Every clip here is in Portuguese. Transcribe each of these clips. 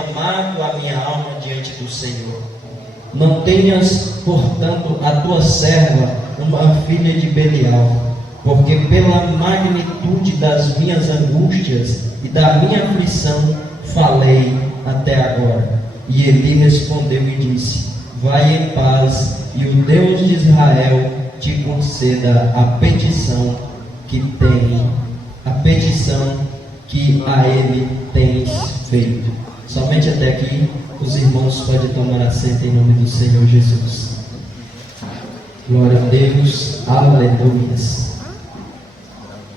derramado a minha alma diante do Senhor. Não tenhas, portanto, a tua serva uma filha de Belial, porque pela magnitude das minhas angústias e da minha aflição falei até agora. E Eli respondeu e disse: vai em paz, e o Deus de Israel te conceda a petição que a ele tens feito. Somente até aqui, os irmãos podem tomar assento em nome do Senhor Jesus. Glória a Deus, aleluia.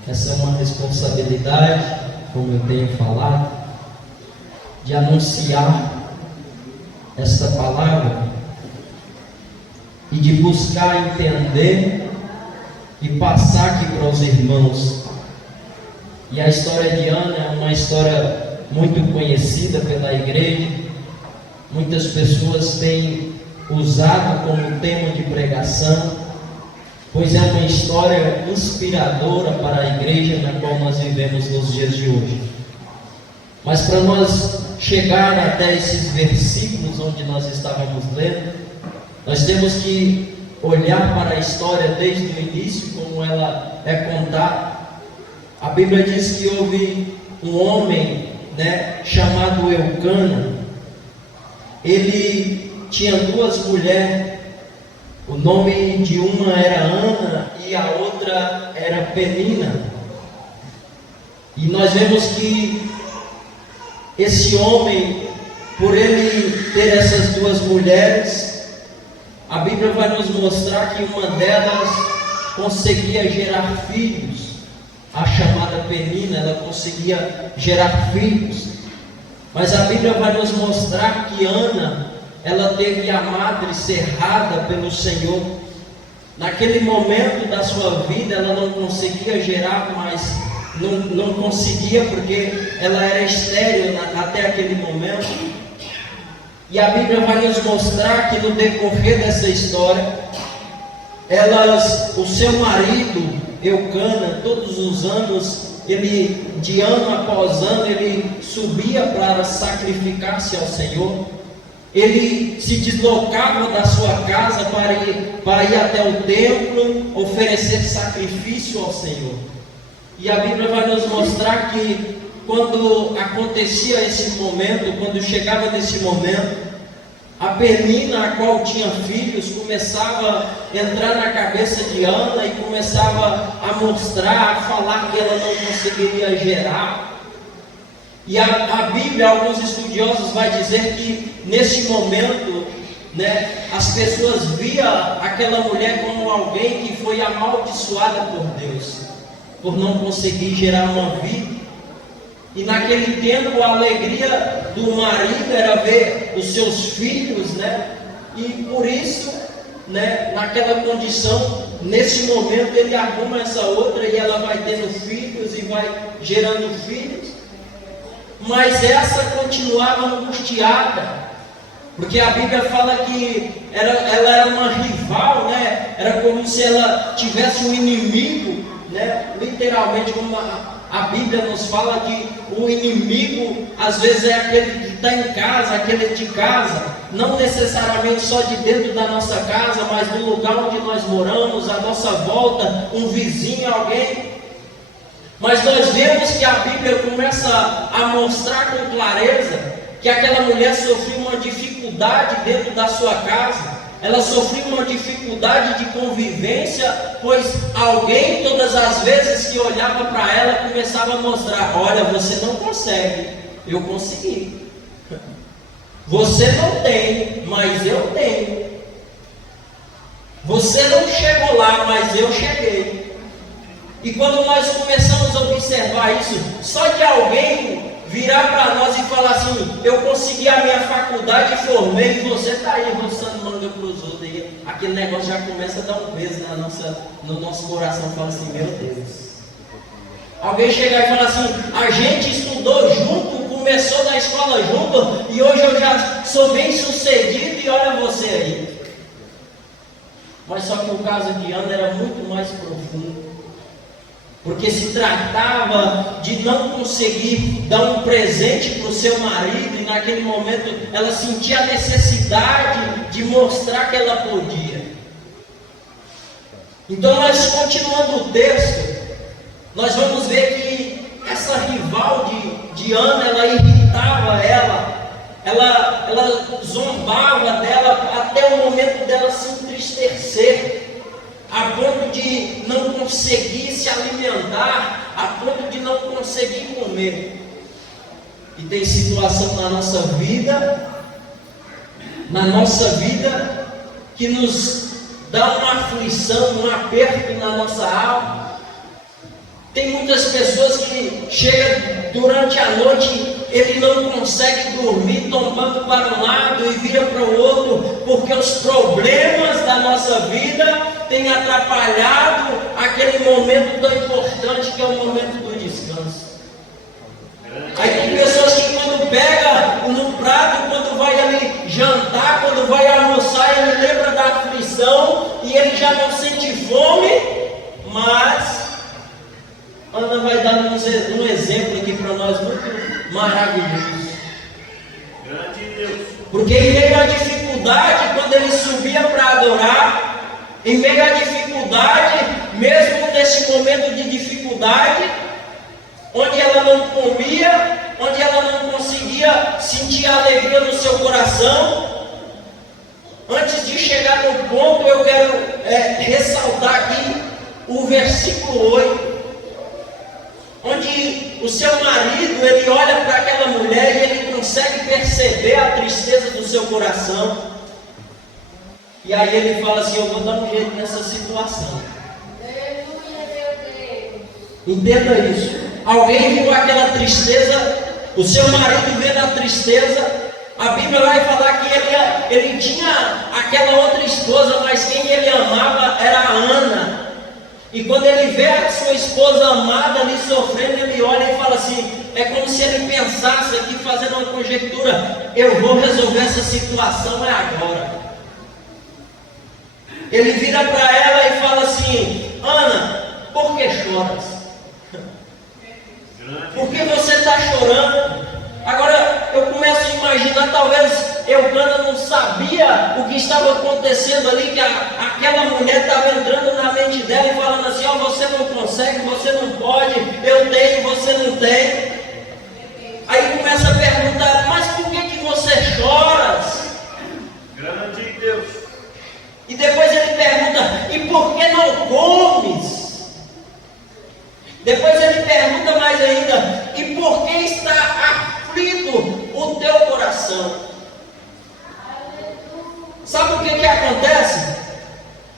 Essa é uma responsabilidade, como eu tenho falado, de anunciar esta palavra e de buscar entender e passar aqui para os irmãos. E a história de Ana é uma história muito conhecida pela igreja. Muitas pessoas têm usado como tema de pregação, pois é uma história inspiradora para a igreja na qual nós vivemos nos dias de hoje. Mas para nós chegar até esses versículos onde nós estávamos lendo, nós temos que olhar para a história desde o início, como ela é contada. A Bíblia diz que houve um homem, chamado Eucana. Ele tinha duas mulheres. O nome de uma era Ana e a outra era Penina. E nós vemos que esse homem, por ele ter essas duas mulheres, a Bíblia vai nos mostrar que uma delas conseguia gerar filhos. A chamada Penina, ela conseguia gerar filhos. Mas a Bíblia vai nos mostrar que Ana, ela teve a madre cerrada pelo Senhor. Naquele momento da sua vida, ela não conseguia gerar mais, não conseguia, porque ela era estéril até aquele momento. E a Bíblia vai nos mostrar que no decorrer dessa história, o seu marido Eucana, todos os anos, ele, de ano após ano, ele subia para sacrificar-se ao Senhor. Ele se deslocava da sua casa para ir até o templo, oferecer sacrifício ao Senhor. E a Bíblia vai nos mostrar que quando acontecia esse momento, quando chegava nesse momento, a Penina, a qual tinha filhos, começava a entrar na cabeça de Ana e começava a mostrar, a falar que ela não conseguiria gerar. E a Bíblia, alguns estudiosos vão dizer que nesse momento, as pessoas viam aquela mulher como alguém que foi amaldiçoada por Deus, por não conseguir gerar uma vida. E naquele tempo a alegria do marido era ver os seus filhos, e por isso, naquela condição, nesse momento ele arruma essa outra e ela vai tendo filhos e vai gerando filhos. Mas essa continuava angustiada, porque a Bíblia fala que ela era uma rival, era como se ela tivesse um inimigo, literalmente, como a Bíblia nos fala que o inimigo às vezes é aquele que está em casa, aquele de casa, não necessariamente só de dentro da nossa casa, mas no lugar onde nós moramos, à nossa volta, um vizinho, alguém. Mas nós vemos que a Bíblia começa a mostrar com clareza que aquela mulher sofreu uma dificuldade dentro da sua casa. Ela sofreu uma dificuldade de convivência, pois alguém, todas as vezes que olhava para ela, começava a mostrar: olha, você não consegue, eu consegui. Você não tem, mas eu tenho. Você não chegou lá, mas eu cheguei. E quando nós começamos a observar isso, só de alguém virar para nós e falar assim: eu consegui a minha faculdade e formei, e você está aí roçando manga para os outros, e aquele negócio já começa a dar um peso no nosso coração, fala assim: meu Deus. Alguém chegar e falar assim: a gente estudou junto, começou na escola junto, e hoje eu já sou bem sucedido e olha você aí. Mas só que o caso de Ana era muito mais profundo. porque se tratava de não conseguir dar um presente para o seu marido, e naquele momento ela sentia a necessidade de mostrar que ela podia. Então, nós continuando o texto, nós vamos ver que essa rival de Ana, ela irritava ela zombava dela até o momento dela se entristecer, a ponto de não conseguir se alimentar, a ponto de não conseguir comer. E tem situação na nossa vida que nos dá uma aflição, um aperto na nossa alma. Tem muitas pessoas que chegam durante a noite, ele não consegue dormir, tombando para um lado e vira para o outro, porque os problemas da nossa vida têm atrapalhado aquele momento tão importante que é o momento do descanso. Aí tem pessoas que quando pega no prato, quando vai ali jantar, quando vai almoçar, ele lembra da aflição e ele já não sente fome, mas Ana vai dar um exemplo aqui para nós muito maravilhoso. Porque em meio à dificuldade, quando ele subia para adorar, em meio à dificuldade, mesmo nesse momento de dificuldade, onde ela não comia, onde ela não conseguia sentir a alegria no seu coração, antes de chegar no ponto, eu quero ressaltar aqui o versículo 8. Onde o seu marido, ele olha para aquela mulher e ele consegue perceber a tristeza do seu coração. E aí ele fala assim: eu vou dar um jeito nessa situação. Entenda isso. Alguém viu aquela tristeza, o seu marido vendo a tristeza. A Bíblia vai falar que ele tinha aquela outra esposa, mas quem ele amava era a Ana. E quando ele vê a sua esposa amada ali sofrendo, ele olha e fala assim, é como se ele pensasse aqui, fazendo uma conjectura: eu vou resolver essa situação, é agora. Ele vira para ela e fala assim: Ana, por que choras? Por que você está chorando? Agora eu começo a imaginar, talvez Eucana não sabia o que estava acontecendo ali, que aquela mulher estava entrando na mente dela e falando assim: ó, você não consegue, você não pode, eu tenho, você não tem. Aí começa a perguntar: mas por que você choras? Grande Deus. E depois ele pergunta: e por que não comes? Depois ele pergunta mais ainda: e por que está aflito o teu coração? Sabe o que acontece?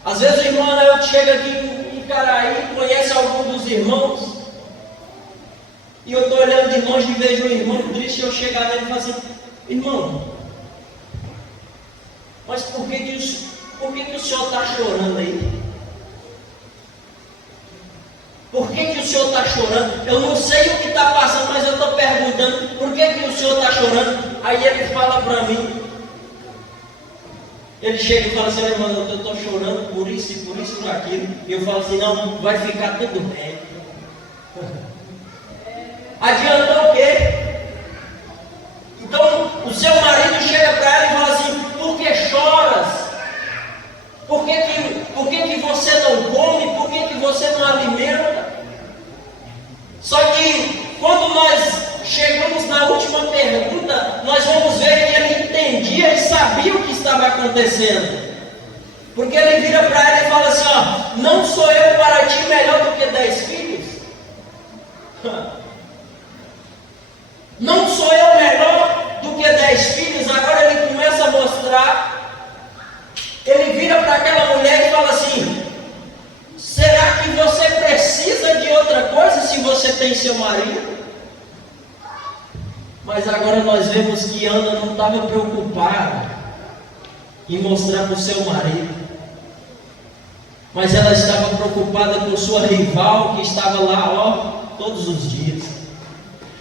Às vezes o irmão Anael chega aqui em Icaraí, conhece algum dos irmãos, e eu estou olhando de longe e vejo um irmão triste, e eu chego nele e falo assim: irmão, mas por que o senhor está chorando aí? Por que o senhor está chorando? Eu não sei o que está passando, mas eu estou perguntando: por que o senhor está chorando? Aí ele fala para mim, ele chega e fala assim: irmão, eu estou chorando por isso e por aquilo. E eu falo assim: não, vai ficar tudo bem. Adiantou o quê? Então o seu marido chega para ela e fala assim: por que choras? Por que você não come? Por que você não alimenta? Só que quando nós chegamos na última pergunta, nós vamos ver que ele entendia e sabia o que estava acontecendo. Porque ele vira para ela e fala assim: ó, não sou eu para ti melhor do que 10 filhos? Não sou eu melhor do que 10 filhos? Agora ele começa a mostrar. Ele vira para aquela mulher e fala assim: será que você precisa de outra coisa se você tem seu marido? Mas agora nós vemos que Ana não estava preocupada em mostrar para o seu marido, mas ela estava preocupada com sua rival que estava lá, ó, todos os dias.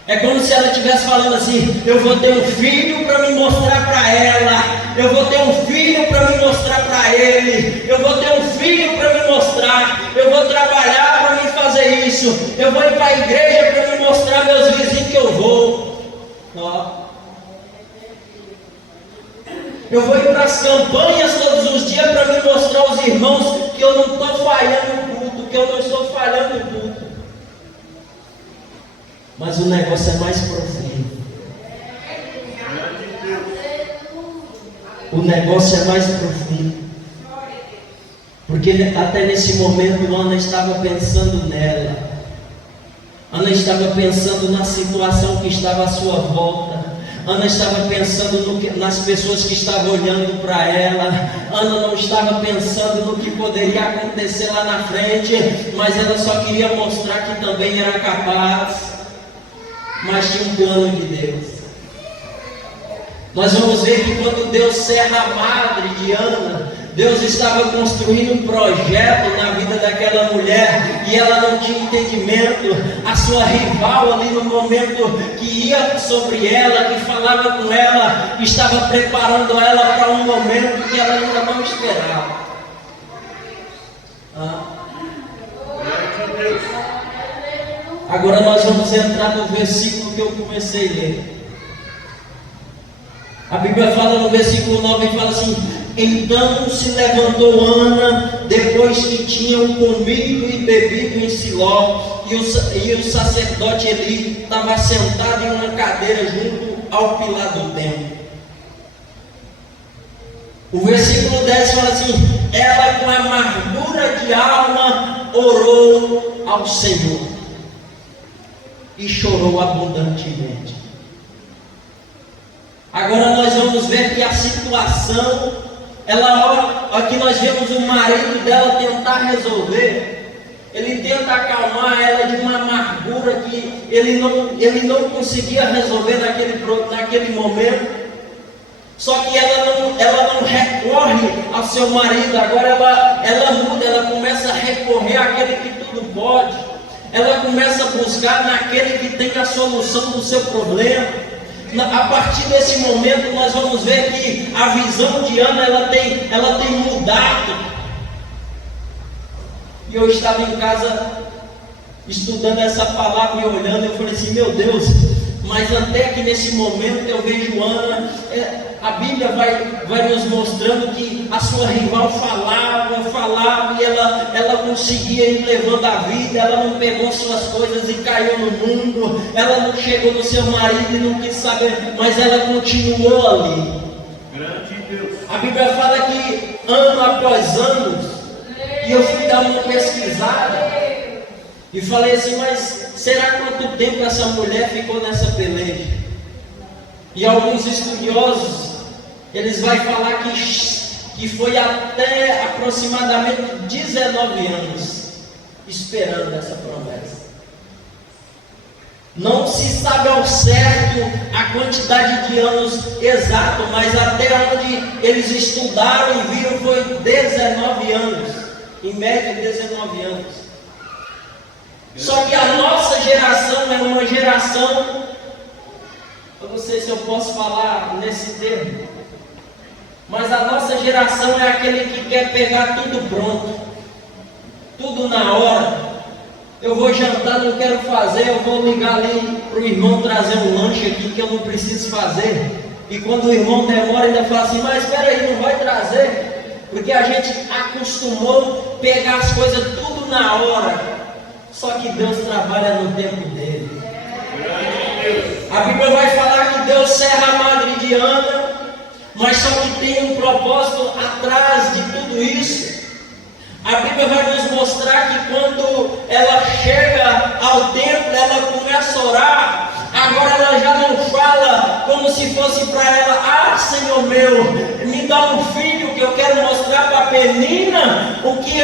É como se ela estivesse falando assim: eu vou ter um filho para me mostrar para ela, eu vou ter um filho para me mostrar para ele, eu vou ter um filho para me mostrar, eu vou trabalhar para me fazer fazer isso. Eu vou ir para a igreja para me mostrar meus vizinhos que eu vou. Ó. Eu vou ir para as campanhas todos os dias para me mostrar aos irmãos que eu não estou falhando no culto, que eu não estou falhando no culto. Mas o negócio é mais profundo. O negócio é mais profundo. Porque até nesse momento Ana estava pensando nela. Ana estava pensando na situação que estava à sua volta. Ana estava pensando nas pessoas que estavam olhando para ela. Ana não estava pensando no que poderia acontecer lá na frente, mas ela só queria mostrar que também era capaz. Mas tinha um plano de Deus. Nós vamos ver que quando Deus cerra a madre de Ana, Deus estava construindo um projeto na vida daquela mulher e ela não tinha entendimento. A sua rival ali no momento que ia sobre ela, que falava com ela, estava preparando ela para um momento que ela ainda não esperava. Agora nós vamos entrar no versículo que eu comecei a ler. A Bíblia fala no versículo 9 e fala assim: então se levantou Ana, depois que tinham comido e bebido em Siló, e o sacerdote Eli estava sentado em uma cadeira junto ao pilar do templo. O versículo 10 fala assim: ela com amargura de alma orou ao Senhor e chorou abundantemente. Agora nós vamos ver que a situação, aqui nós vemos o marido dela tentar resolver. Ele tenta acalmar ela de uma amargura que ele não conseguia resolver naquele momento. Só que ela não recorre ao seu marido. Agora ela muda, ela começa a recorrer àquele que tudo pode. Ela começa a buscar naquele que tem a solução do seu problema. A partir desse momento nós vamos ver que a visão de Ana ela tem mudado. E eu estava em casa estudando essa palavra e olhando, eu falei assim: meu Deus, mas até que nesse momento eu vejo Ana, a Bíblia vai nos mostrando que a sua rival falava e ela conseguia ir levando a vida. Ela não pegou suas coisas e caiu no mundo, ela não chegou no seu marido e não quis saber, mas ela continuou ali. Grande Deus. A Bíblia fala que ano após ano, e eu fui dar uma pesquisada e falei assim: mas será quanto tempo essa mulher ficou nessa peleja? E alguns estudiosos, eles vão falar que foi até aproximadamente 19 anos esperando essa promessa. Não se sabe ao certo a quantidade de anos exato, mas até onde eles estudaram e viram foi 19 anos, em média 19 anos. Só que a nossa geração é uma geração, eu não sei se eu posso falar nesse termo, mas a nossa geração é aquele que quer pegar tudo pronto, tudo na hora. Eu vou jantar, não quero fazer, eu vou ligar ali para o irmão trazer um lanche aqui que eu não preciso fazer. E quando o irmão demora, ainda fala assim: mas espera aí, não vai trazer? Porque a gente acostumou pegar as coisas tudo na hora. Só que Deus trabalha no tempo dele. A Bíblia vai falar que Deus cerra a madre de Ana, mas só que tem um propósito atrás de tudo isso. A Bíblia vai nos mostrar que quando ela chega ao templo, ela começa a orar. Agora ela já não fala como se fosse para ela: ah, Senhor meu, me dá um filho que eu quero mostrar para a Penina o que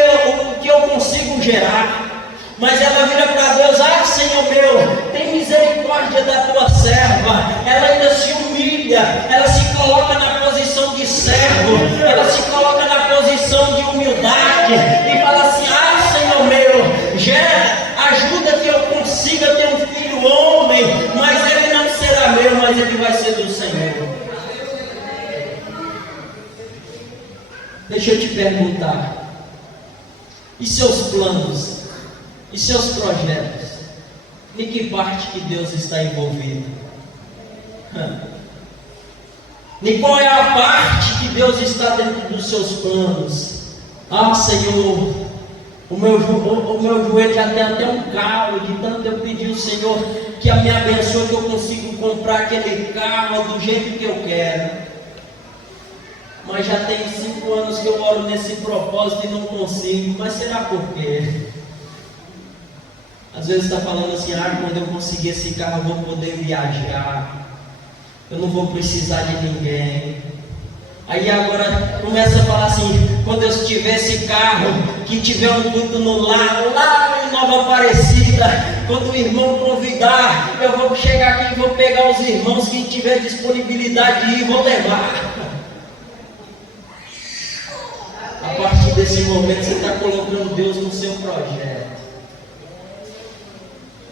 eu consigo gerar. Mas ela vira para Deus: ah, Senhor meu, tem misericórdia da tua serva. Ela ainda se humilha, ela se coloca na posição de servo, ela se coloca na posição de humildade e fala assim: ah, Senhor meu, ajuda que eu consiga ter um filho homem, mas ele não será meu, mas ele vai ser do Senhor. Deixa eu te perguntar, e seus planos? E seus projetos? Em que parte que Deus está envolvido? E qual é a parte que Deus está dentro dos seus planos? Ah, Senhor, o meu joelho já tem até um calo, de tanto eu pedir ao Senhor que me abençoe, que eu consiga comprar aquele carro do jeito que eu quero. Mas já tem 5 anos que eu oro nesse propósito e não consigo. Mas será por quê? Às vezes está falando assim, quando eu conseguir esse carro eu vou poder viajar, eu não vou precisar de ninguém. Aí agora começa a falar assim, quando eu tiver esse carro, que tiver um culto no lar, lá em Nova Aparecida, quando o irmão convidar, eu vou chegar aqui e vou pegar os irmãos que tiver disponibilidade de ir, vou levar. A partir desse momento você está colocando Deus no seu projeto.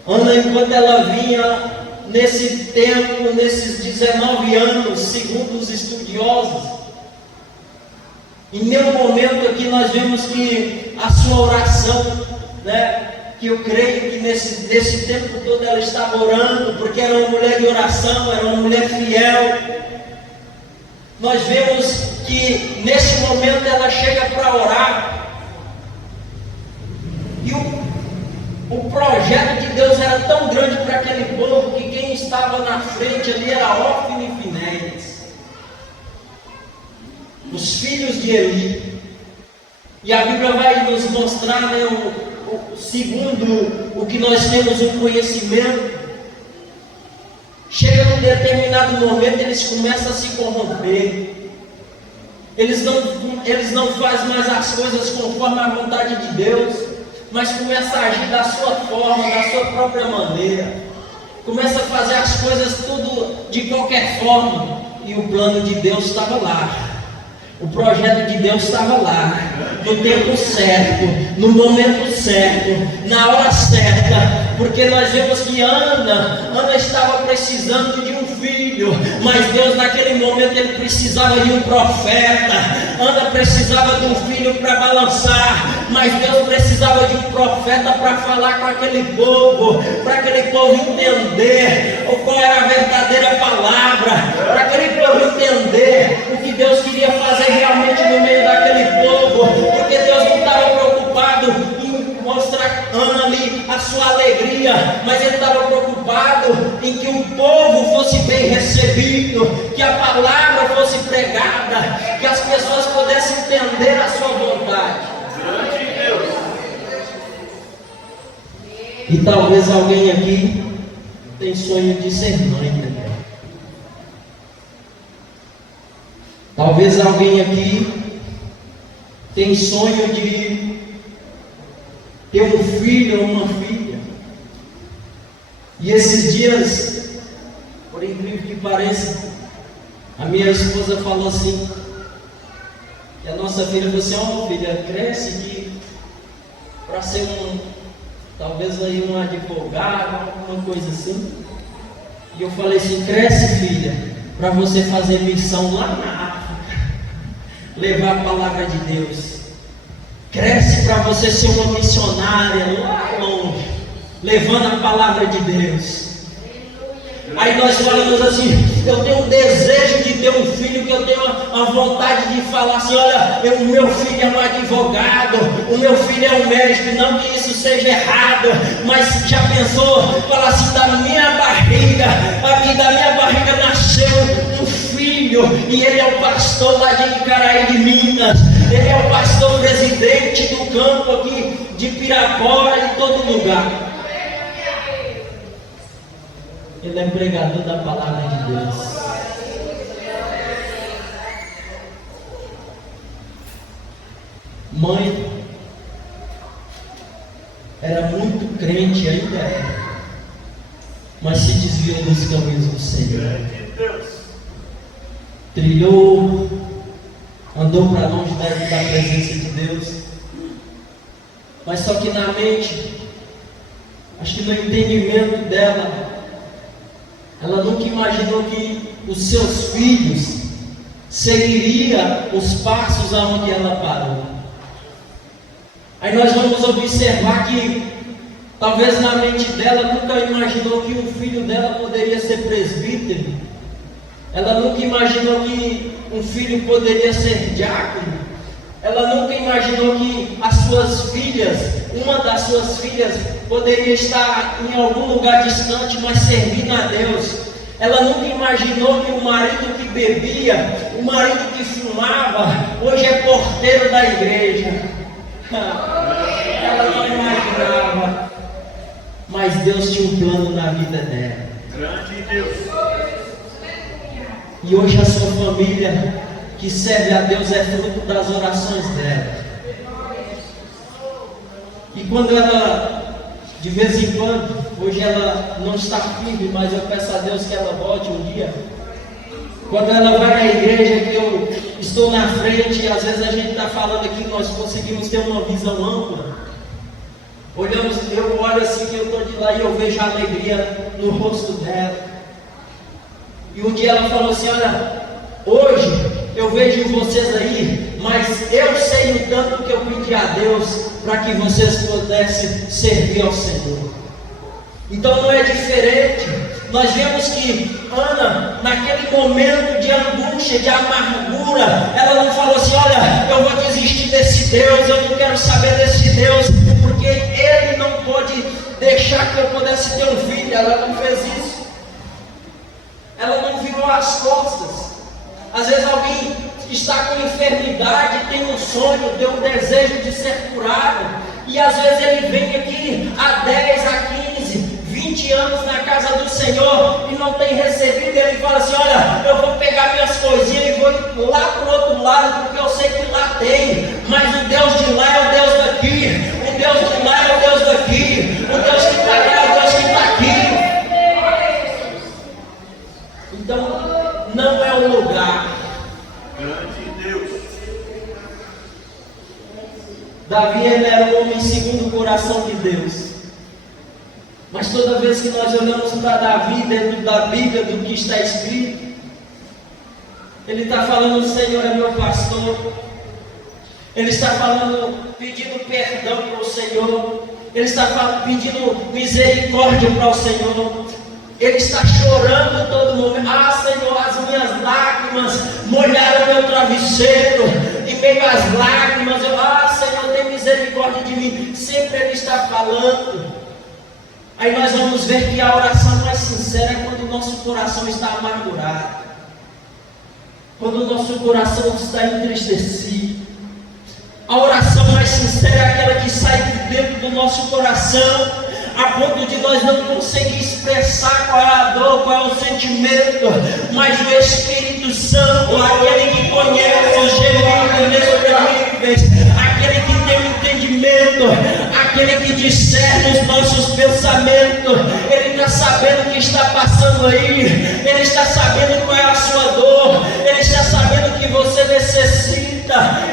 Ana, enquanto ela vinha nesse tempo, nesses 19 anos, segundo os estudiosos, em nenhum momento aqui nós vemos que a sua oração, que eu creio que nesse tempo todo ela estava orando, porque era uma mulher de oração, era uma mulher fiel. Nós vemos que nesse momento ela chega para orar, e o projeto de Deus era tão grande para aquele povo, que quem estava na frente ali era Hófni e Finéias, os filhos de Eli. E a Bíblia vai nos mostrar, segundo o que nós temos um conhecimento, chega num determinado momento, eles começam a se corromper. Eles não fazem mais as coisas conforme a vontade de Deus, mas começam a agir da sua forma, da sua própria maneira. Começa a fazer as coisas tudo de qualquer forma. E o plano de Deus estava lá. O projeto de Deus estava lá, no tempo certo, no momento certo, na hora certa, porque nós vemos que Ana estava precisando de um filho, mas Deus naquele momento ele precisava de um profeta. Ana precisava de um filho para balançar, mas Deus precisava de um profeta para falar com aquele povo, para aquele povo entender qual era a verdadeira palavra, para aquele povo entender o que Deus queria fazer realmente no meio daquele povo, porque Deus não estava preocupado em mostrar Ana ali a sua alegria, mas ele estava preocupado em que o povo fosse bem recebido, que a palavra fosse pregada, que as pessoas pudessem entender a sua vontade. E talvez alguém aqui tem sonho de ser mãe também. Talvez alguém aqui tem sonho de ter um filho ou uma filha. E esses dias, por incrível que pareça, a minha esposa falou assim, que a nossa filha falou assim, filha, cresce que para ser talvez aí um advogado, alguma coisa assim. E eu falei assim, cresce filha, para você fazer missão lá na África, levar a palavra de Deus. Cresce para você ser uma missionária lá longe, levando a palavra de Deus. Aí nós falamos assim, eu tenho um desejo de ter um filho, que eu tenho a vontade de falar assim, olha, o meu filho é um advogado, o meu filho é um médico, não que isso seja errado, mas já pensou, falar assim, da minha barriga, aqui da minha barriga nasceu um filho, e ele é o pastor lá de Icaraí de Minas, ele é o pastor presidente do campo aqui de Pirapora e todo lugar. Ele é pregador da palavra de Deus. Mãe era muito crente, ainda é, mas se desviou dos caminhos do Senhor. Trilhou, andou para longe da presença de Deus. Mas só que na mente, acho que no entendimento dela, ela nunca imaginou que os seus filhos seguiriam os passos aonde ela parou. Aí nós vamos observar que Talvez na mente dela nunca imaginou que um filho dela poderia ser presbítero. Ela nunca imaginou que um filho poderia ser diácono. Ela nunca imaginou que as suas filhas, uma das suas filhas, poderia estar em algum lugar distante, mas servindo a Deus. Ela nunca imaginou que o marido que bebia, o marido que fumava, hoje é porteiro da igreja. Ela não imaginava, mas Deus tinha um plano na vida dela. Grande Deus. E hoje a sua família que serve a Deus é fruto das orações dela. E quando ela, de vez em quando, hoje ela não está firme, mas eu peço a Deus que ela volte um dia. Quando ela vai na igreja, que eu estou na frente, e às vezes a gente está falando aqui, nós conseguimos ter uma visão ampla. Eu olho assim, eu estou de lá e eu vejo a alegria no rosto dela. E um dia ela falou assim: olha, hoje eu vejo vocês aí, mas eu sei o tanto que eu pedi a Deus para que vocês pudessem servir ao Senhor. Então não é diferente. Nós vemos que Ana, naquele momento de angústia, de amargura, ela não falou assim: olha, eu vou desistir desse Deus, eu não quero saber desse Deus, porque Ele não pode deixar que eu pudesse ter um filho. Ela não fez isso. Ela não virou as costas. Às vezes alguém está com enfermidade, tem um sonho, tem um desejo de ser curado, e às vezes ele vem aqui há 10, há 15, 20 anos na casa do Senhor e não tem recebido. Ele fala assim: olha, eu vou pegar minhas coisinhas e vou lá para o outro lado, porque eu sei que lá tem, mas o Deus de lá é o Deus daqui, o Deus de lá é o Deus daqui, o Deus que está lá é o Deus que está aqui. Então não é o lugar. Grande Deus. Davi, ele era um homem segundo o coração de Deus. Mas toda vez que nós olhamos para Davi dentro da Bíblia, do que está escrito, ele está falando: o Senhor é meu pastor. Ele está falando, pedindo perdão para o Senhor. Ele está pedindo misericórdia para o Senhor. Ele está chorando todo momento: ah, Senhor, as minhas lágrimas molharam meu travesseiro. Em meio às lágrimas, ah, Senhor, tem misericórdia de mim. Sempre ele está falando. Aí nós vamos ver que a oração mais sincera é quando o nosso coração está amargurado, quando o nosso coração está entristecido. A oração mais sincera é aquela que sai de dentro do nosso coração, a ponto de nós não conseguir expressar qual é a dor, qual é o sentimento, mas o Espírito Santo, aquele que conhece os gemidos inexprimíveis, aquele que tem o entendimento, aquele que discerne os nossos pensamentos, Ele está sabendo o que está passando aí, Ele está sabendo qual é a sua dor, Ele está sabendo o que você necessita.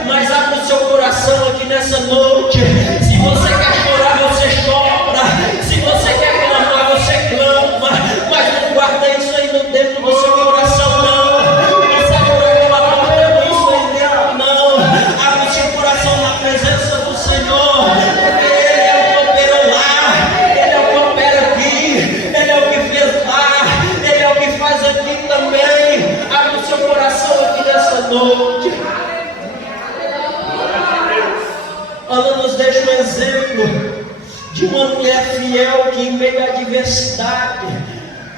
Mas abre o seu coração aqui nessa noite. Se você quer chorar, você chora. Se você quer clamar, você clama. Mas não guarda isso aí dentro do seu coração, não. Não segura a palavra isso aí dentro, não. Abre o seu coração na presença do Senhor, porque Ele é o que operou lá, Ele é o que opera aqui, Ele é o que fez lá, Ele é o que faz aqui também. Abre o seu coração aqui nessa noite. Ana nos deixa um exemplo de uma mulher fiel que, em meio à adversidade,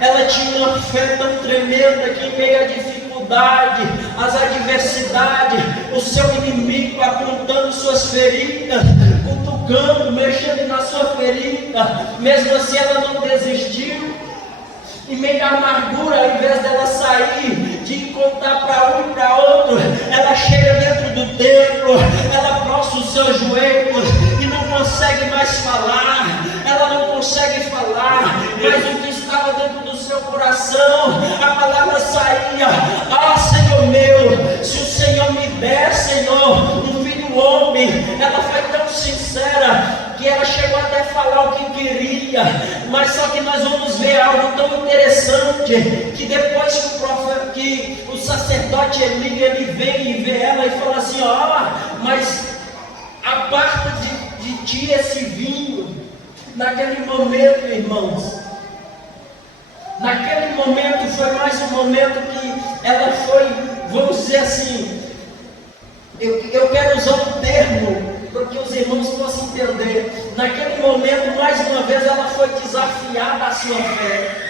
ela tinha uma fé tão tremenda que, em meio à dificuldade, às adversidades, o seu inimigo apontando suas feridas, cutucando, mexendo na sua ferida, mesmo assim ela não desistiu. Em meio à amargura, ao invés dela sair, de contar para um e para outro, ela chega dentro do templo, ela prostra os seus joelhos e não consegue mais falar, ela não consegue falar, mas o que estava dentro do seu coração, a palavra saía: ah, Senhor meu, se o Senhor me der, Senhor, um filho homem. Ela foi tão sincera que ela chegou até a falar o que queria, mas só que nós vamos ver algo tão interessante, que depois que o profeta, que o sacerdote Eli, ele vem e vê ela e fala assim: ó, mas aparta de ti esse vinho, Naquele momento, irmãos, naquele momento foi mais um momento que ela foi, vamos dizer assim, eu quero usar um termo para que os irmãos possam entender. Naquele momento, mais uma vez, ela foi desafiada à sua fé.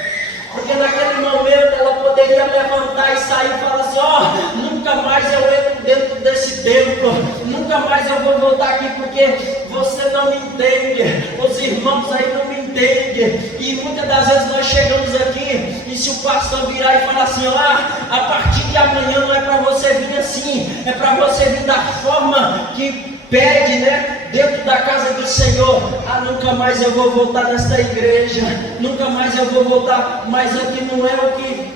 Porque naquele momento ela poderia levantar e sair e falar assim: ó, nunca mais eu entro dentro desse templo, nunca mais eu vou voltar aqui porque você não me entende, os irmãos aí não me entendem. E muitas das vezes nós chegamos aqui e se o pastor virar e falar assim: ó, a partir de amanhã não é para você vir assim, é para você vir da forma que pede, né? Dentro da casa do Senhor. Ah, nunca mais eu vou voltar nesta igreja, nunca mais eu vou voltar. Mas aqui não é o que,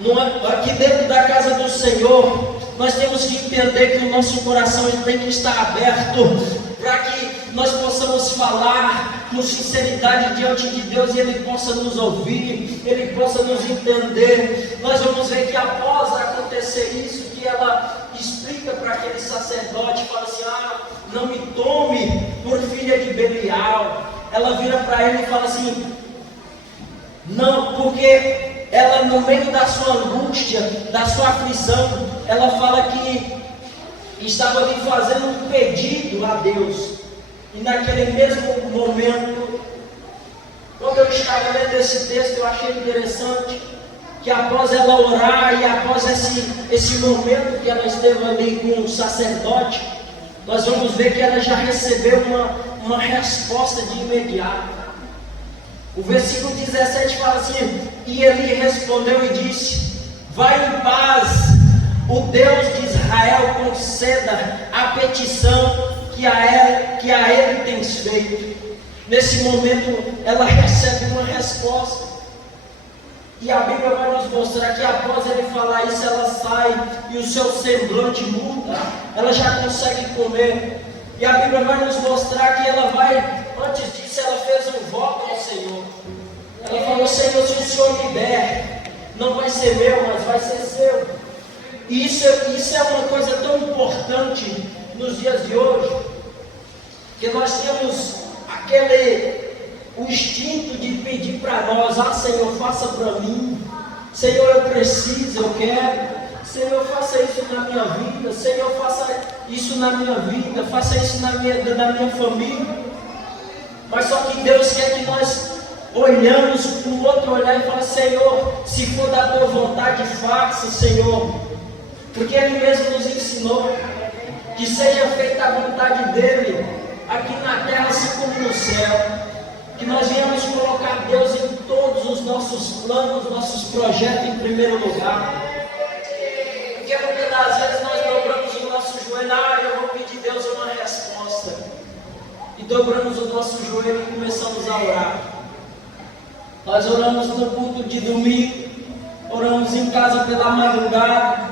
não é, aqui dentro da casa do Senhor, nós temos que entender que o nosso coração tem que estar aberto para que nós possamos falar com sinceridade diante de Deus e Ele possa nos ouvir, Ele possa nos entender. Nós vamos ver que após acontecer isso, que ela explica para aquele sacerdote, fala assim: ah, não me tome por filha de Belial. Ela vira para ele e fala assim: não, porque ela, no meio da sua angústia, da sua aflição, ela fala que estava ali fazendo um pedido a Deus. E naquele mesmo momento, quando eu estava lendo esse texto, eu achei interessante que após ela orar e após esse momento que ela esteve ali com o sacerdote, nós vamos ver que ela já recebeu uma resposta de imediato. O versículo 17 fala assim: e ele respondeu e disse: vai em paz, o Deus de Israel conceda a petição que a ele tens feito. Nesse momento ela recebe uma resposta. E a Bíblia vai nos mostrar que após ele falar isso, ela sai e o seu semblante muda, ela já consegue comer. E a Bíblia vai nos mostrar que ela vai, antes disso, ela fez um voto ao Senhor. Ela falou: Senhor, se o Senhor me der, não vai ser meu, mas vai ser seu. E isso é uma coisa tão importante nos dias de hoje, que nós temos o instinto de pedir para nós: ah, Senhor, faça para mim, Senhor, eu preciso, eu quero, Senhor, faça isso na minha vida, Senhor, faça isso na minha vida, faça isso na minha família. Mas só que Deus quer que nós olhamos para o outro olhar e falamos: Senhor, se for da tua vontade, faça, Senhor, porque Ele mesmo nos ensinou que seja feita a vontade dEle, aqui na terra assim como no céu. Que nós venhamos colocar Deus em todos os nossos planos, nossos projetos em primeiro lugar. Porque muitas das vezes nós dobramos o nosso joelho: ah, eu vou pedir a Deus uma resposta. E dobramos o nosso joelho e começamos a orar. Nós oramos no culto de domingo, oramos em casa pela madrugada,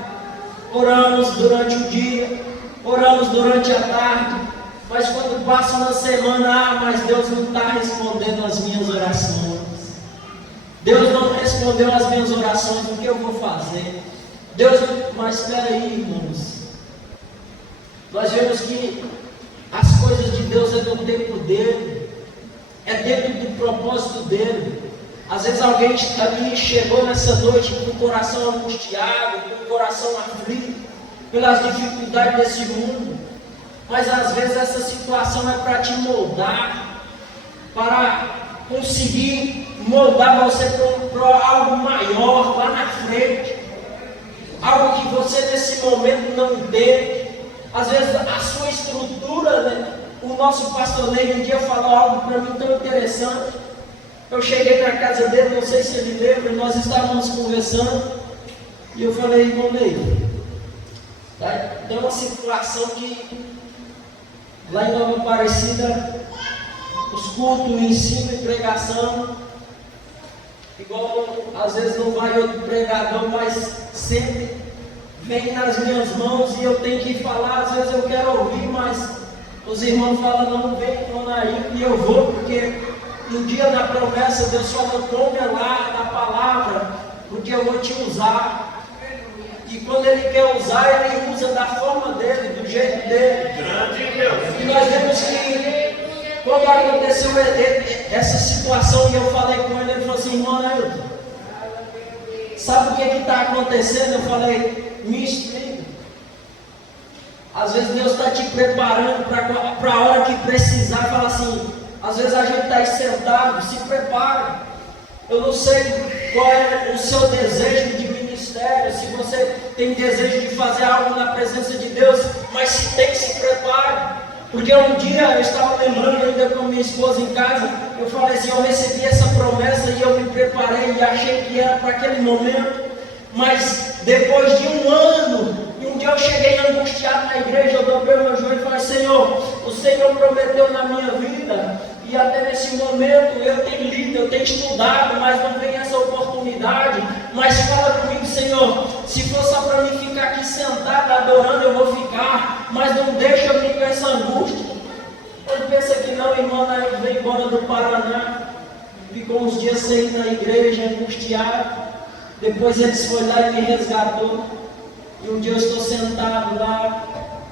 oramos durante o dia, oramos durante a tarde. Mas quando passa uma semana: ah, mas Deus não está respondendo as minhas orações. Deus não respondeu as minhas orações, o que eu vou fazer? Deus, mas espera aí, irmãos. Nós vemos que as coisas de Deus é no tempo dele, é dentro do propósito dele. Às vezes alguém ali chegou nessa noite com o coração angustiado, com o coração aflito, pelas dificuldades desse mundo. Mas às vezes essa situação é para te moldar, para conseguir moldar você para algo maior lá na frente, algo que você nesse momento não entende. Às vezes a sua estrutura, né? O nosso pastor Ney um dia falou algo para mim tão interessante. Eu cheguei na casa dele, não sei se ele lembra, nós estávamos conversando e eu falei: irmão Ney, tem uma situação que lá em Nova Aparecida, os cultos, o ensino e pregação, igual às vezes não vai outro pregador, mas sempre vem nas minhas mãos e eu tenho que falar. Às vezes eu quero ouvir, mas os irmãos falam: não, vem, Tonaí, e eu vou, porque no dia da promessa Deus falou: tome lá da palavra, porque eu vou te usar. E quando Ele quer usar, Ele usa da forma dele, do jeito dele. Grande Deus. E nós vemos que Quando aconteceu essa situação e eu falei com ele, ele falou assim: irmão Ailton, sabe o que está acontecendo? Eu falei: me explica. Às vezes Deus está te preparando para a hora que precisar. Fala assim, às vezes a gente está aí sentado, se prepara. Eu não sei qual é o seu desejo de ministério, se você tem desejo de fazer algo na presença de Deus, mas se tem, se prepare. Porque um dia eu estava lembrando ainda com minha esposa em casa, eu falei assim: eu recebi essa promessa e eu me preparei e achei que era para aquele momento, mas depois de um ano, e um dia eu cheguei angustiado na igreja, eu dobrei o meu joelho e falei: Senhor, o Senhor prometeu na minha vida, e até nesse momento eu tenho lido, eu tenho estudado, mas não tem essa oportunidade. Mas fala comigo, Senhor, se for só para mim ficar aqui sentado adorando, eu vou ficar, mas não deixa eu vir com essa angústia. Quando pensa que não, irmão, eu veio embora do Paraná, ficou uns dias sem ir na igreja, angustiado. Depois eles foram lá e me resgatou. E um dia eu estou sentado lá,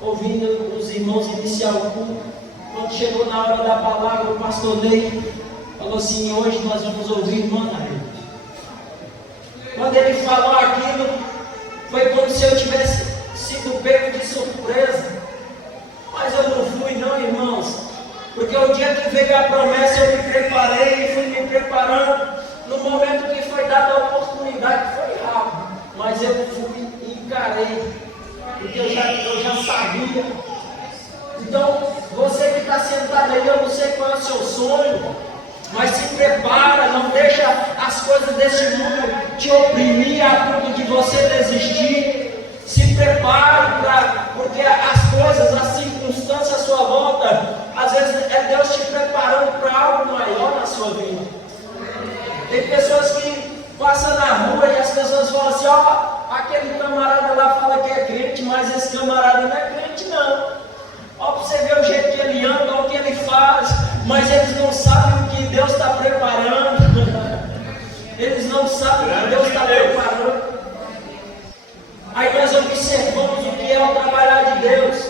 ouvindo os irmãos iniciar o culto. Quando chegou na hora da palavra, o pastor Ney falou assim: hoje nós vamos ouvir irmã Ailton. Quando ele falou aquilo, foi como se eu tivesse sido pego de surpresa. Mas eu não fui não, irmãos, porque o dia que veio a promessa eu me preparei e fui me preparando. No momento que foi dada a oportunidade, foi rápido, mas eu fui e encarei, porque eu já sabia. Então, você que está sentado aí, eu não sei qual é o seu sonho, mas se prepara, não deixa as coisas desse mundo te oprimir a ponto de você desistir. Se prepare, porque as coisas, as circunstâncias à sua volta, às vezes é Deus te preparando para algo maior na sua vida. Tem pessoas que passam na rua e as pessoas falam assim: ó, aquele camarada lá fala que é crente, mas esse camarada não é crente não. Ó, para você ver o jeito que ele anda, o que ele faz, mas eles não sabem o que Deus está preparando. Eles não sabem o que Deus está preparando. Aí nós observamos o que é o trabalhar de Deus.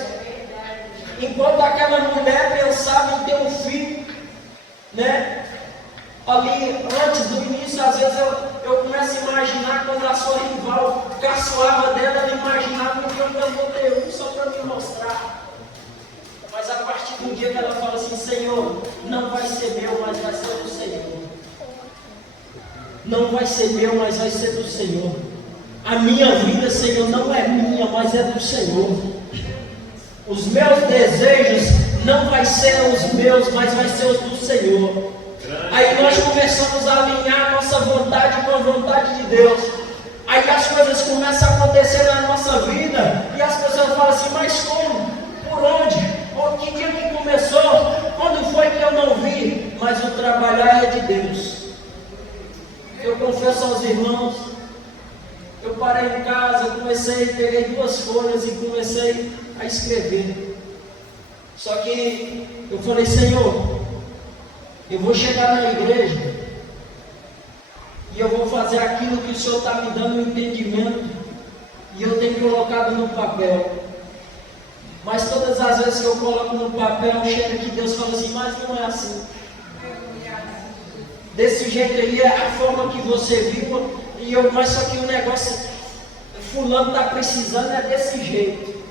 Enquanto aquela mulher pensava em ter um filho, né? Ali, antes do início, às vezes eu começo a imaginar quando a sua rival caçoava dela, ela imaginava que eu não vou ter um só para me mostrar. Mas a partir do dia que ela fala assim: Senhor, não vai ser meu, mas vai ser do Senhor. Não vai ser meu, mas vai ser do Senhor. A minha vida, Senhor, não é minha, mas é do Senhor. Os meus desejos não vai ser os meus, mas vai ser os do Senhor. Aí nós começamos a alinhar a nossa vontade com a vontade de Deus. Aí as coisas começam a acontecer na nossa vida, e as pessoas falam assim: mas como? Por onde? Que dia que começou? Quando foi que eu não vi? Mas o trabalhar é de Deus. Eu confesso aos irmãos, eu parei em casa, peguei 2 folhas e comecei a escrever. Só que eu falei: Senhor, eu vou chegar na igreja e eu vou fazer aquilo que o Senhor está me dando um entendimento, e eu tenho colocado no papel. Mas todas as vezes que eu coloco no papel, chega que Deus fala assim: mas não é assim. Desse jeito aí é a forma que você viu, mas só que o negócio, fulano está precisando é desse jeito.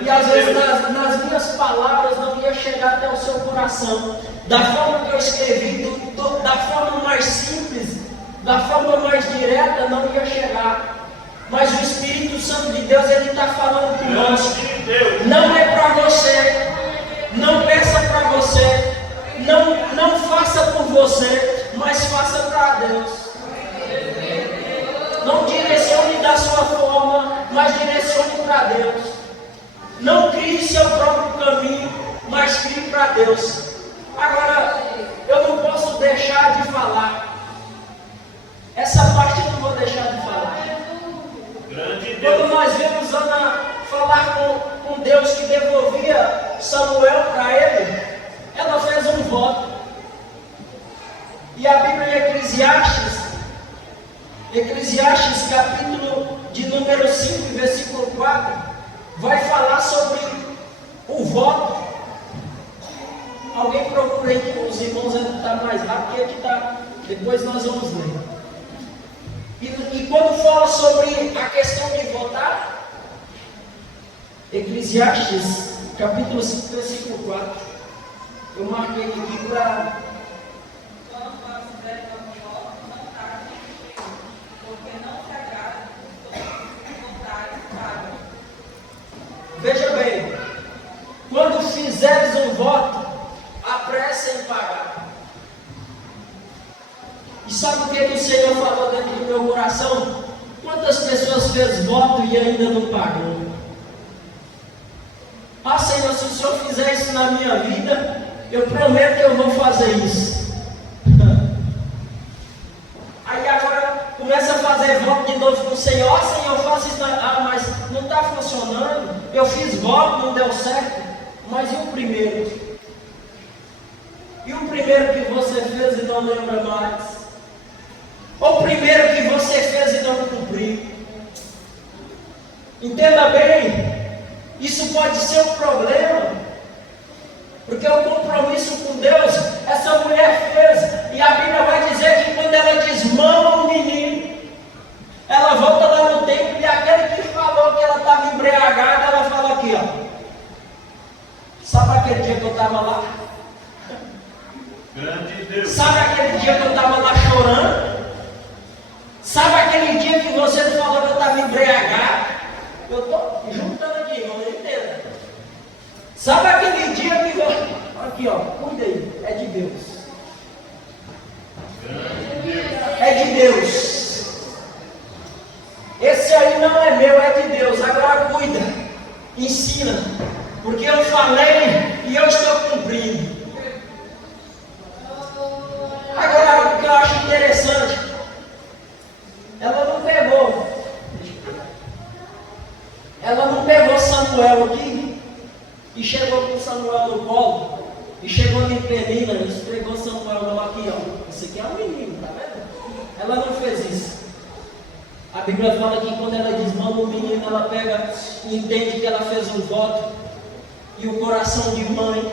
E às vezes nas minhas palavras não ia chegar até o seu coração. Da forma que eu escrevi, da forma mais simples, da forma mais direta, não ia chegar. Mas o Espírito Santo de Deus, ele está falando conosco. Não é para você, não peça para você, não faça por você, mas faça para Deus. Não direcione da sua forma, mas direcione para Deus. Não crie seu próprio caminho, mas crie para Deus. Agora, eu não posso deixar de falar. Essa parte eu não vou deixar de falar. Quando nós vemos Ana falar com Deus que devolvia Samuel para ele, ela fez um voto. E a Bíblia em Eclesiastes capítulo de número 5, versículo 4, vai falar sobre o voto. procura aí que os irmãos vão estar mais rápido, porque aqui está. Depois nós vamos ler. E quando fala sobre a questão de votar, Eclesiastes, capítulo 5, versículo 4. Eu marquei aqui para. Veja bem, quando fizeres um voto, apressa em pagar. E sabe o que o Senhor falou dentro do meu coração? Quantas pessoas fez voto e ainda não pagou? Ah, Senhor, se o Senhor fizer isso na minha vida, eu prometo que eu vou fazer isso. Aí agora começa a fazer voto de novo com o Senhor. Ah, Senhor, eu faço isso, mas não está funcionando. Eu fiz voto, não deu certo. Mas e o primeiro? E o primeiro que você fez e não lembra mais? Ou o primeiro que você fez e não cumpriu? Entenda bem. Isso pode ser um problema, porque o compromisso com Deus, essa mulher fez, e a Bíblia vai dizer que quando ela desmama o menino, ela volta lá no templo, e aquele que falou que ela estava embriagada, ela fala aqui, ó. Sabe aquele dia que eu estava lá? Grande Deus. Sabe aquele dia que eu estava lá chorando? Sabe aquele dia que você falou que eu estava embriagado? Eu estou juntando aqui, irmão, entenda. Sabe aquele dia que você... Aqui, ó, cuida aí, é de Deus. É de Deus. Esse aí não é meu, é de Deus. Agora cuida, ensina, porque eu falei e eu estou cumprindo. Agora, o que eu acho interessante, ela não pegou Samuel aqui e chegou com Samuel no colo e chegou em Penina e esfregou Samuel aqui, ó. Esse aqui é um menino, tá vendo? Ela não fez isso. A Bíblia fala que quando ela desmama o menino, ela pega e entende que ela fez um voto, e o coração de mãe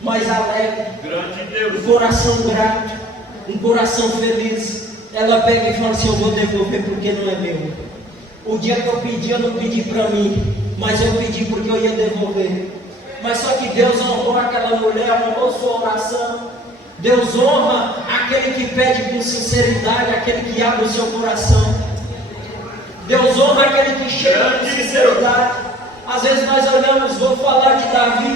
mais alegre, Grande Deus. um coração grato, um coração feliz, ela pega e fala assim: eu vou devolver porque não é meu. O dia que eu pedi, eu não pedi para mim, mas eu pedi porque eu ia devolver. Mas só que Deus honrou aquela mulher, honrou sua oração. Deus honra aquele que pede com sinceridade, aquele que abre o seu coração. Deus honra aquele que chega com sinceridade. Às vezes nós olhamos, vou falar de Davi,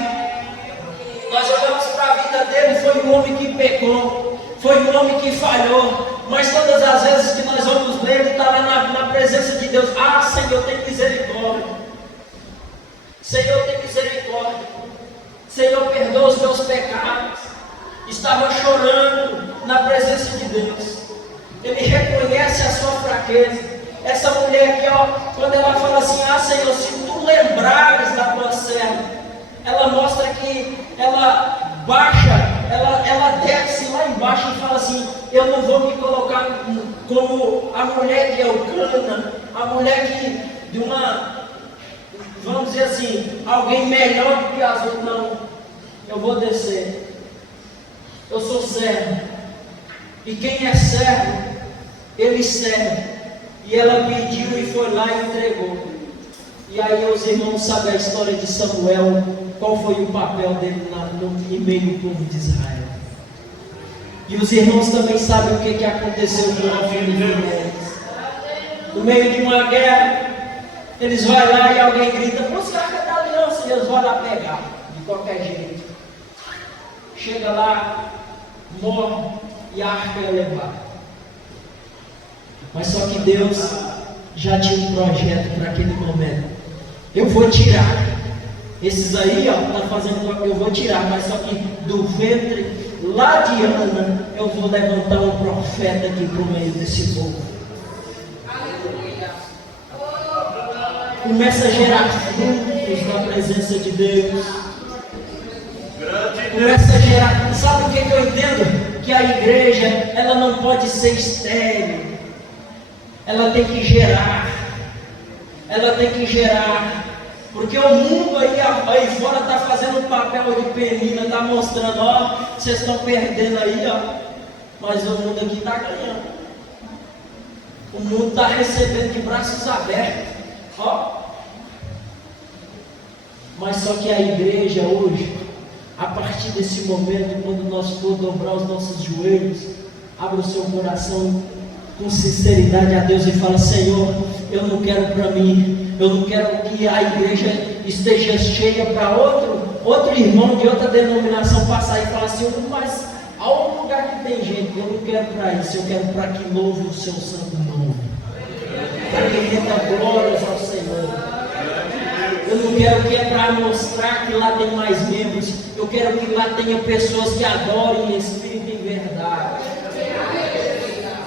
nós olhamos para a vida dele, foi um homem que pecou, foi um homem que falhou, mas todas as vezes que nós vamos ler, ele está lá na presença de Deus. Ah, Senhor, tem misericórdia. Senhor, tem misericórdia. Senhor, perdoa os meus pecados. Estava chorando na presença de Deus. Ele reconhece a sua fraqueza. Essa mulher aqui, ó, quando ela fala assim: ah, Senhor, se tu lembrares da tua serva, ela mostra que ela baixa, ela desce lá embaixo e fala assim: eu não vou me colocar como a mulher de Elcana, a mulher de uma, vamos dizer assim, alguém melhor do que as outras. Não, eu vou descer. Eu sou servo, e quem é servo, ele serve. E ela pediu e foi lá e entregou. E aí os irmãos sabem a história de Samuel, qual foi o papel dele no meio do povo de Israel. E os irmãos também sabem o que aconteceu com Ofni e Finéias. No meio de uma guerra, eles vão lá e alguém grita: busca a arca da aliança, e eles vão lá pegar, de qualquer jeito. Chega lá, morre, e a arca é levada. Mas só que Deus já tinha um projeto para aquele momento. Eu vou tirar esses aí, ó, tá fazendo, eu vou tirar, mas só que do ventre lá de Ana, eu vou levantar um profeta aqui para o meio desse povo. Começa a gerar frutos na presença de Deus. Começa a gerar. Sabe o que eu entendo? Que a igreja, ela não pode ser estéril. Ela tem que gerar. Ela tem que gerar. Porque o mundo aí fora está fazendo um papel de penina, está mostrando, ó, vocês estão perdendo aí, ó. Mas o mundo aqui está ganhando. O mundo está recebendo de braços abertos. Ó. Mas só que a igreja hoje, a partir desse momento, quando nós for dobrar os nossos joelhos, abra o seu coração com sinceridade a Deus e fala: Senhor, eu não quero para mim, eu não quero que a igreja esteja cheia para outro irmão de outra denominação passar e falar assim: mas há um lugar que tem gente, eu não quero para isso, eu quero para que louve o seu santo nome, para que renda glórias ao Senhor. Eu não quero que é para mostrar que lá tem mais membros, eu quero que lá tenha pessoas que adorem em espírito e em verdade.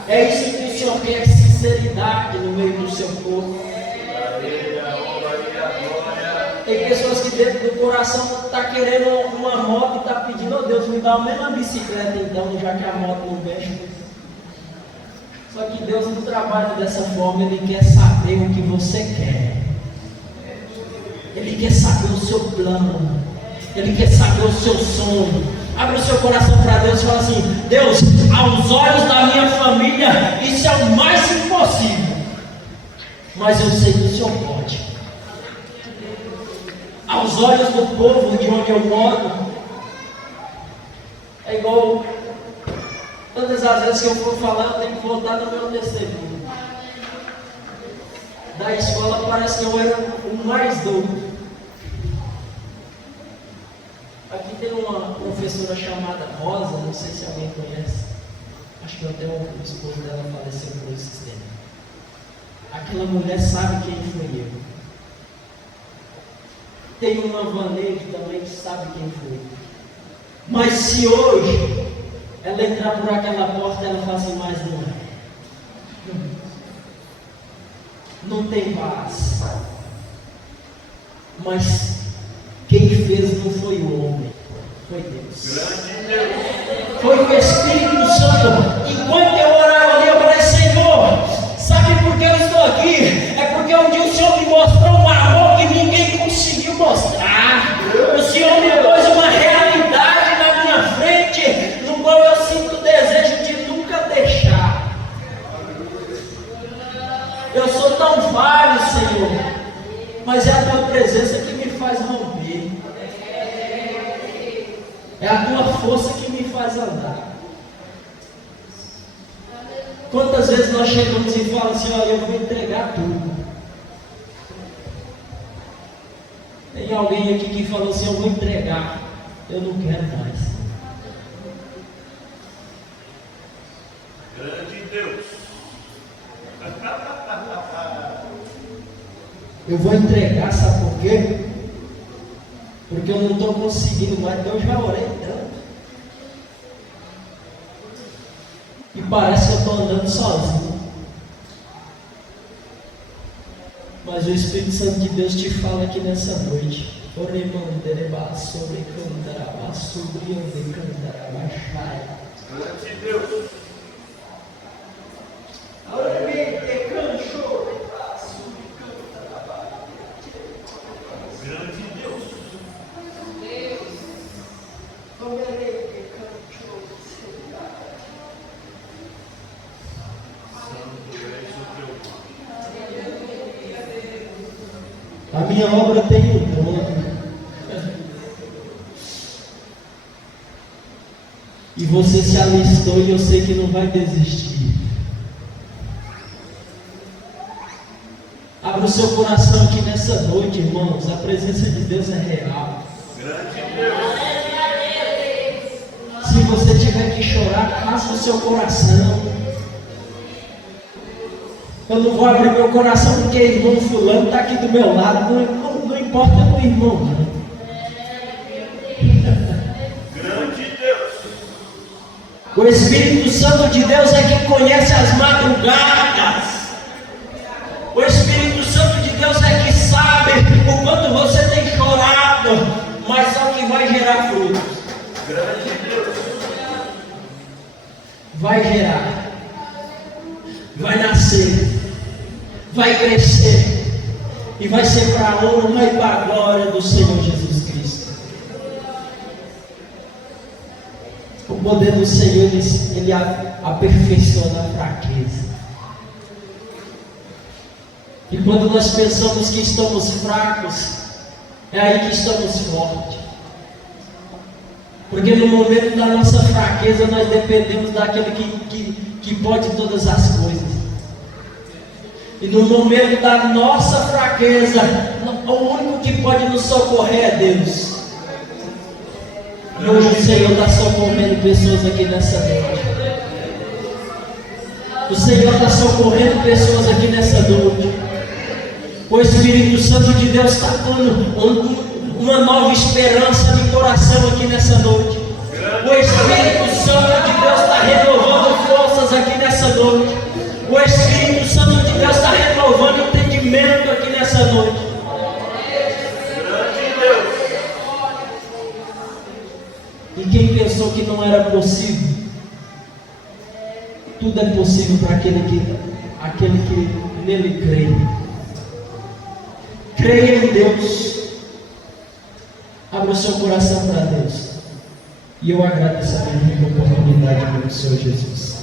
É isso que o Senhor quer, sinceridade no meio do seu corpo. Tem pessoas que dentro do coração estão querendo uma moto e estão pedindo: oh Deus, me dá a mesma bicicleta então, já que a moto não mexe. Só que Deus não trabalha dessa forma, Ele quer saber o que você quer. Ele quer saber o seu plano. Ele quer saber o seu sonho. Abre o seu coração para Deus e fala assim: Deus, aos olhos da minha família, isso é o mais impossível. Mas eu sei que o Senhor pode. Aos olhos do povo de onde eu moro, é igual todas as vezes que eu for falar, eu tenho que voltar no meu testemunho. Da escola parece que eu era o mais doido. Aqui tem uma professora chamada Rosa, não sei se alguém conhece. Acho que até o esposo dela faleceu por esse tempo. Aquela mulher sabe quem foi eu. Tem uma Vaneide também que sabe quem foi. Mas se hoje ela entrar por aquela porta, ela fala assim: mas não é. Não tem paz. Mas quem fez não foi o homem, foi Deus. Foi o Espírito Santo. Enquanto eu orava ali, eu falei: Senhor, sabe por que eu estou aqui? É porque um dia o Senhor me mostrou um amor que ninguém conseguiu mostrar. O Senhor me pôs uma realidade na minha frente, no qual eu sinto o desejo de nunca deixar. Eu sou tão falho, Senhor, mas é a Tua presença que me faz romper. É a Tua força que me faz andar. Quantas vezes nós chegamos e falamos assim: olha, eu vou entregar tudo. Tem alguém aqui que falou assim: eu vou entregar, eu não quero mais. Grande Deus. Eu vou entregar, sabe por quê? Porque eu não estou conseguindo mais. Eu já orei tanto. E parece que eu estou andando sozinho. Mas o Espírito Santo de Deus te fala aqui nessa noite. Grande Deus. Grande Deus. A minha obra tem um dono. E você se alistou e eu sei que não vai desistir. Abra o seu coração aqui nessa noite, irmãos. A presença de Deus é real. Grande Deus. Se você tiver que chorar, rasga o seu coração. Eu não vou abrir meu coração porque o irmão fulano está aqui do meu lado. Não importa o irmão, não. Grande Deus. O Espírito Santo de Deus é que conhece as madrugadas. O Espírito Santo de Deus é que sabe o quanto você tem chorado, mas só que vai gerar frutos. Grande Deus. Vai gerar, vai nascer, vai crescer e e vai ser para a honra e para a glória do Senhor Jesus Cristo. O poder do Senhor, ele aperfeiçoa na fraqueza. E quando nós pensamos que estamos fracos, é aí que estamos fortes. Porque no momento da nossa fraqueza, nós dependemos daquele que pode todas as coisas. E no momento da nossa fraqueza, o único que pode nos socorrer é Deus. E hoje o Senhor está socorrendo pessoas aqui nessa noite. O Senhor está socorrendo pessoas aqui nessa noite. O Espírito Santo de Deus está dando uma nova esperança de coração aqui nessa noite. O Espírito Santo de Deus está renovando forças aqui nessa noite. O Espírito Santo de Deus está renovando entendimento aqui nessa noite. E quem pensou que não era possível, tudo é possível para aquele que nele crê. Creia em Deus. Abra o seu coração para Deus. E eu agradeço a minha oportunidade pelo Senhor Jesus.